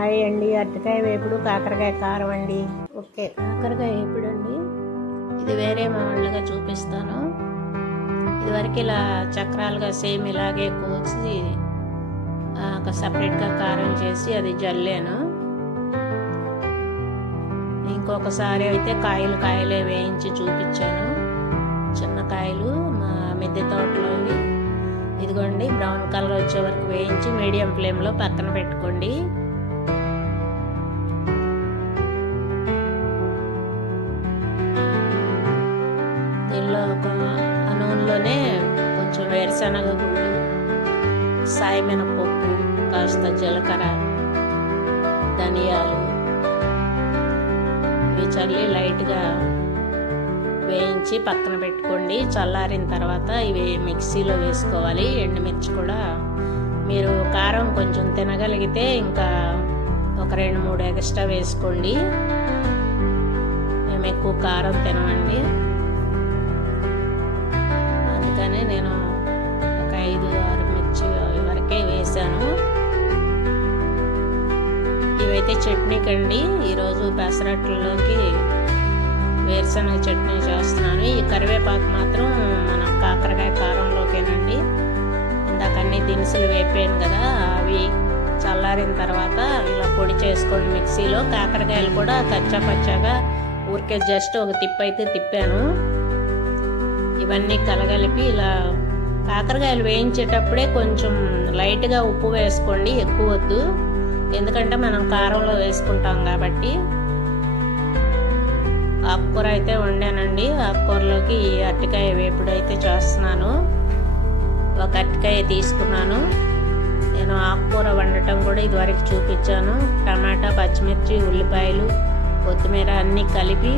Hi అండి, అరటికాయ వేపుడు కాకరకాయ కారం అండి. ఓకే, కాకరకాయ వేపుడు అండి. ఇది వేరే మామూలుగా చూపిస్తాను. ఇదివరకు ఇలా చక్రాలుగా సేమ్ ఇలాగే కోసి సపరేట్గా కారం చేసి అది జల్లాను. ఇంకొకసారి అయితే కాయలే వేయించి చూపించాను. చిన్న కాయలు మా మిద్దె తోటలో ఇదిగోండి, బ్రౌన్ కలర్ వచ్చే వరకు వేయించి మీడియం ఫ్లేమ్లో పక్కన పెట్టుకోండి. దీనిలో ఆ నూనెలోనే కొంచెం వేరుశనగ గుళ్ళు, సాయి మినపప్పు, కాస్త జీలకర్ర, ధనియాలు ఇవి చల్లి లైట్గా వేయించి పక్కన పెట్టుకోండి. చల్లారిన తర్వాత ఇవి మిక్సీలో వేసుకోవాలి. ఎండుమిర్చి కూడా మీరు కారం కొంచెం తినగలిగితే ఇంకా ఒక 2-3 ఎక్స్ట్రా వేసుకోండి. మేము ఎక్కువ కారం తినమండి, అందుకని నేను ఒక 5-6 మిర్చి వరకే వేసాను. ఇవైతే చట్నీకి అండి. ఈరోజు పెసరట్లలోకి వేరుశనగ చట్నీ చేస్తున్నాను. ఈ కరివేపాకు మాత్రం మన కాకరకాయ కారంలోకేనండి. ఇందాక అన్ని దినుసులు వేపాను కదా, అవి చల్లారిన తర్వాత ఇలా పొడి చేసుకోండి మిక్సీలో. కాకరకాయలు కూడా కచ్చా పచ్చాగా ఊరికే జస్ట్ ఒక తిప్పైతే తిప్పాను. ఇవన్నీ కలగలిపి ఇలా కాకరకాయలు వేయించేటప్పుడే కొంచెం లైట్గా ఉప్పు వేసుకోండి, ఎక్కువ వద్దు, ఎందుకంటే మనం కారంలో వేసుకుంటాం కాబట్టి. ఆకుకూర అయితే వండానండి. ఆకుకూరలోకి ఈ అరటికాయ వేపుడు అయితే చేస్తున్నాను. ఒక అరటికాయ తీసుకున్నాను. నేను ఆకుకూర వండటం కూడా ఇదివరకు చూపించాను. టమాటా, పచ్చిమిర్చి, ఉల్లిపాయలు, కొత్తిమీర అన్నీ కలిపి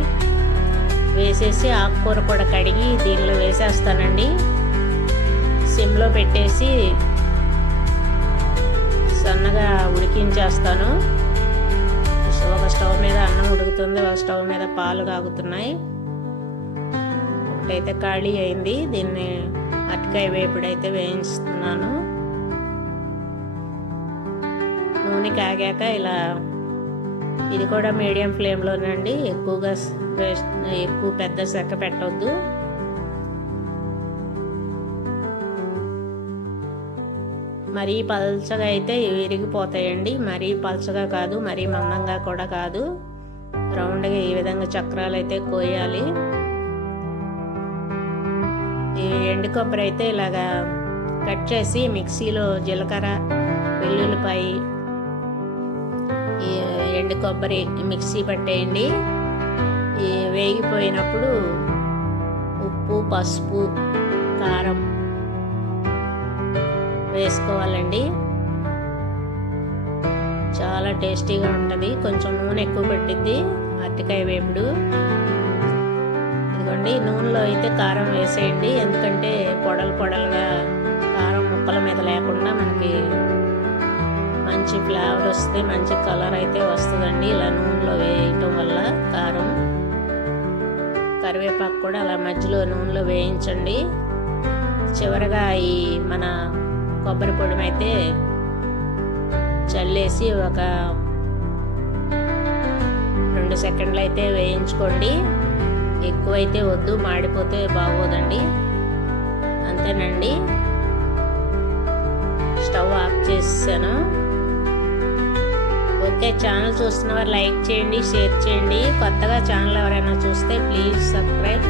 వేసేసి ఆకుకూర కూడా కడిగి దీనిలో వేసేస్తానండి. సిమ్లో పెట్టేసి సన్నగా ఉడికించేస్తాను. ఒక స్టవ్ మీద అన్నం ఉడుకుతుంది, ఒక స్టవ్ మీద పాలు కాగుతున్నాయి. ఒకటైతే ఖాళీ అయింది. దీన్ని అరటికాయ వేపుడు అయితే వేయిస్తున్నాను. నూనె కాగాక ఇలా, ఇది కూడా మీడియం ఫ్లేమ్లోనండి, ఎక్కువ పెద్ద సెక్క పెట్టవద్దు. మరీ పల్చగా అయితే విరిగిపోతాయండి. మరీ పల్చగా కాదు, మరీ మందంగా కూడా కాదు. రౌండ్గా ఈ విధంగా చక్రాలు అయితే కోయాలి. ఈ ఎండు కొబ్బరి అయితే ఇలాగా కట్ చేసి మిక్సీలో జీలకర్ర, వెల్లుల్లిపాయ, ఈ ఎండు కొబ్బరి మిక్సీ పట్టేయండి. ఈ వేగిపోయినప్పుడు ఉప్పు, పసుపు, కారం వేసుకోవాలండి. చాలా టేస్టీగా ఉంటుంది. కొంచెం నూనె ఎక్కువ పట్టిద్ది అరటికాయ వేపుడు. ఇదిగోండి, నూనెలో అయితే కారం వేసేయండి, ఎందుకంటే పొడలుగా కారం ముక్కల మీద లేకుండా మనకి మంచి ఫ్లేవర్ వస్తుంది, మంచి కలర్ అయితే వస్తుందండి ఇలా నూనెలో వేయటం వల్ల. కారం, కరివేపాకు కూడా అలా మధ్యలో నూనెలో వేయించండి. చివరగా ఈ మన కొబ్బరి పొడి అయితే చల్లేసి ఒక 2 సెకండ్లు అయితే వేయించుకోండి. ఎక్కువైతే వద్దు, మాడిపోతే బాగోదండి. అంతేనండి, స్టవ్ ఆఫ్ చేసాను. ఓకే, ఛానల్ చూస్తున్న వారు లైక్ చేయండి, షేర్ చేయండి. కొత్తగా ఛానల్ ఎవరైనా చూస్తే ప్లీజ్ సబ్స్క్రైబ్.